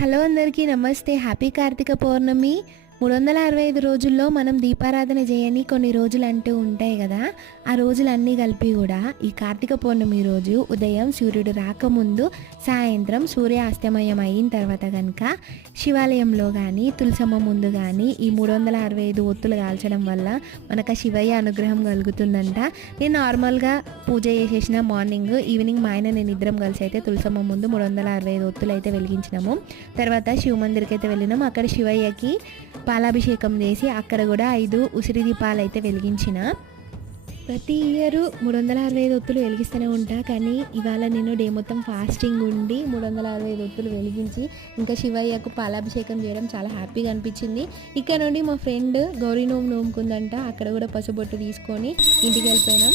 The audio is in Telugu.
హలో అందరికీ నమస్తే. హ్యాపీ కార్తీక పౌర్ణమి. 365 రోజుల్లో మనం దీపారాధన చేయని కొన్ని రోజులు అంటూ ఉంటాయి కదా. ఆ రోజులన్నీ కలిపి కూడా ఈ కార్తీక పౌర్ణమి రోజు ఉదయం సూర్యుడు రాకముందు సాయంత్రం సూర్యాస్తమయం అయిన తర్వాత కనుక శివాలయంలో కానీ తులసమ్మ ముందు కానీ ఈ 365 ఒత్తులు కాల్చడం వల్ల మనకు శివయ్య అనుగ్రహం కలుగుతుందంట. నేను నార్మల్గా పూజ చేసేసిన మార్నింగ్ ఈవినింగ్ మా ఆయన నేను ఇద్దరం కలిసి అయితే తులసమ్మ ముందు 365 ఒత్తులు అయితే వెలిగించినాము. తర్వాత శివ మందిర్కి అయితే వెళ్ళినాము. అక్కడ శివయ్యకి పాలాభిషేకం చేసి అక్కడ కూడా 5 ఉసిరి దీపాలు అయితే వెలిగించిన. ప్రతి ఇయర్ 365 ఒత్తులు వెలిగిస్తూనే ఉంటా, కానీ ఇవాళ నేను డే మొత్తం ఫాస్టింగ్ ఉండి 365 ఒత్తులు వెలిగించి ఇంకా శివయ్యకు పాలాభిషేకం చేయడం చాలా హ్యాపీగా అనిపించింది. ఇక్కడ నుండి మా ఫ్రెండ్ గౌరీ నోము నోముకుందంట, అక్కడ కూడా పసుబొట్టు తీసుకొని ఇంటికి వెళ్ళిపోయినాం.